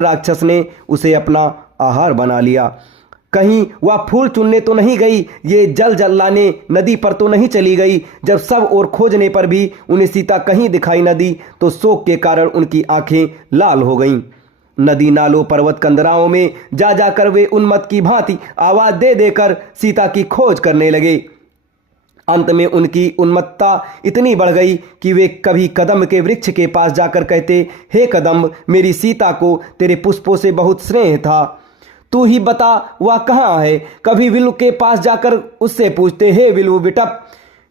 राक्षस ने उसे अपना आहार बना लिया। कहीं वह फूल चुनने तो नहीं गई, ये जल लाने नदी पर तो नहीं चली गई। जब सब ओर खोजने पर भी उन्हें सीता कहीं दिखाई न दी तो शोक के कारण उनकी आंखें लाल हो गईं। नदी नालों पर्वत कंदराओं में जा जाकर वे उन्मत्त की भांति आवाज दे देकर सीता की खोज करने लगे। अंत में उनकी उन्मत्तता इतनी बढ़ गई कि वे कभी कदम्ब के वृक्ष के पास जाकर कहते, हे कदम्ब, मेरी सीता को तेरे पुष्पों से बहुत स्नेह था, तू ही बता वह कहाँ है। कभी विलु के पास जाकर उससे पूछते, हे विलु विटप,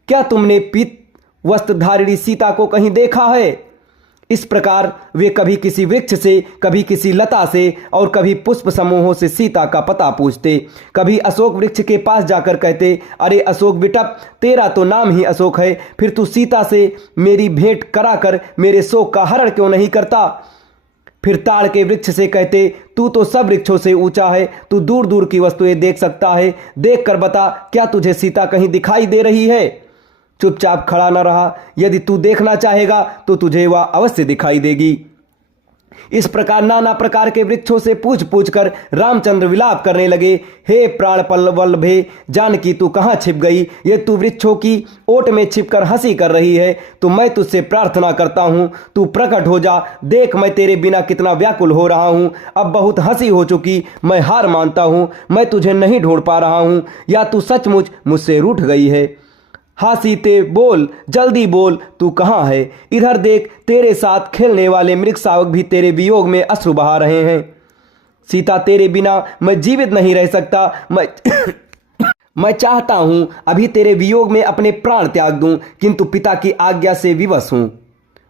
क्या तुमने पीत वस्त्रधारिणी सीता को कहीं देखा है। इस प्रकार वे कभी किसी वृक्ष से, कभी किसी लता से और कभी पुष्प समूहों से सीता का पता पूछते। कभी अशोक वृक्ष के पास जाकर कहते, अरे अशोक विटप, तेरा तो नाम ही अशोक है, फिर तू सीता से मेरी भेंट कराकर मेरे शोक का हरण क्यों नहीं करता। फिर ताड़ के वृक्ष से कहते, तू तो सब वृक्षों से ऊंचा है, तू दूर दूर की वस्तुएं देख सकता है, देख कर बता क्या तुझे सीता कहीं दिखाई दे रही है। चुपचाप खड़ा न रहा, यदि तू देखना चाहेगा तो तुझे वह अवश्य दिखाई देगी। इस प्रकार नाना प्रकार के वृक्षों से पूछ पूछ कर रामचंद्र विलाप करने लगे, हे प्राण वल्लभे, जानकी तू कहाँ छिप गई। ये तू वृक्षों की ओट में छिपकर हंसी कर रही है, तो मैं तुझसे प्रार्थना करता हूँ, तू प्रकट हो जा। देख मैं तेरे बिना कितना व्याकुल हो रहा हूँ। अब बहुत हंसी हो चुकी, मैं हार मानता हूँ, मैं तुझे नहीं ढूंढ पा रहा हूँ, या तू सचमुच मुझसे रूठ गई है। हाँ सीते, बोल, जल्दी बोल, तू कहाँ है। इधर देख, तेरे साथ खेलने वाले मृग शावक भी तेरे वियोग में अश्रु बहा रहे हैं। सीता, तेरे बिना मैं जीवित नहीं रह सकता। मैं चाहता हूं अभी तेरे वियोग में अपने प्राण त्याग दूं, किंतु पिता की आज्ञा से विवश हूं।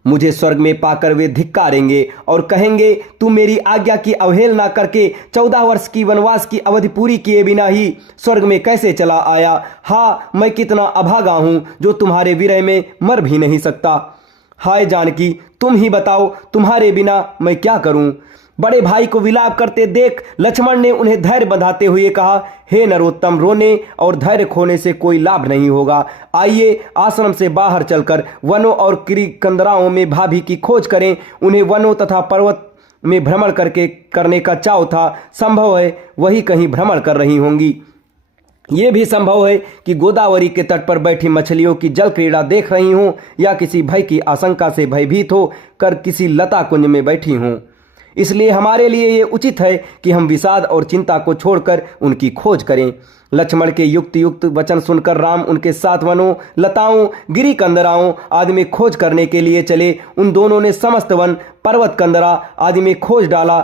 मुझे स्वर्ग में पाकर वे धिक्कारेंगे और कहेंगे, तू मेरी आज्ञा की अवहेलना करके 14 वर्ष की वनवास की अवधि पूरी किए बिना ही स्वर्ग में कैसे चला आया। हाँ, मैं कितना अभागा हूं जो तुम्हारे विरह में मर भी नहीं सकता। हाय जानकी, तुम ही बताओ, तुम्हारे बिना मैं क्या करूं। बड़े भाई को विलाप करते देख लक्ष्मण ने उन्हें धैर्य बंधाते हुए कहा, हे नरोत्तम, रोने और धैर्य खोने से कोई लाभ नहीं होगा। आइए आश्रम से बाहर चलकर वनों और कंदराओं में भाभी की खोज करें। उन्हें वनों तथा पर्वत में भ्रमण करने का चाव था। संभव है वही कहीं भ्रमण कर रही होंगी। ये भी संभव है कि गोदावरी के तट पर बैठी मछलियों की जल क्रीड़ा देख रही हों, या किसी भय की आशंका से भयभीत हो कर किसी लता कुंज में बैठी हों। इसलिए हमारे लिए ये उचित है कि हम विषाद और चिंता को छोड़कर उनकी खोज करें। लक्ष्मण के युक्त वचन सुनकर राम उनके साथ वनों, लताओं, गिरी कंदराओं आदि में खोज करने के लिए चले। उन दोनों ने समस्त वन, पर्वत, कंदरा आदि में खोज डाला।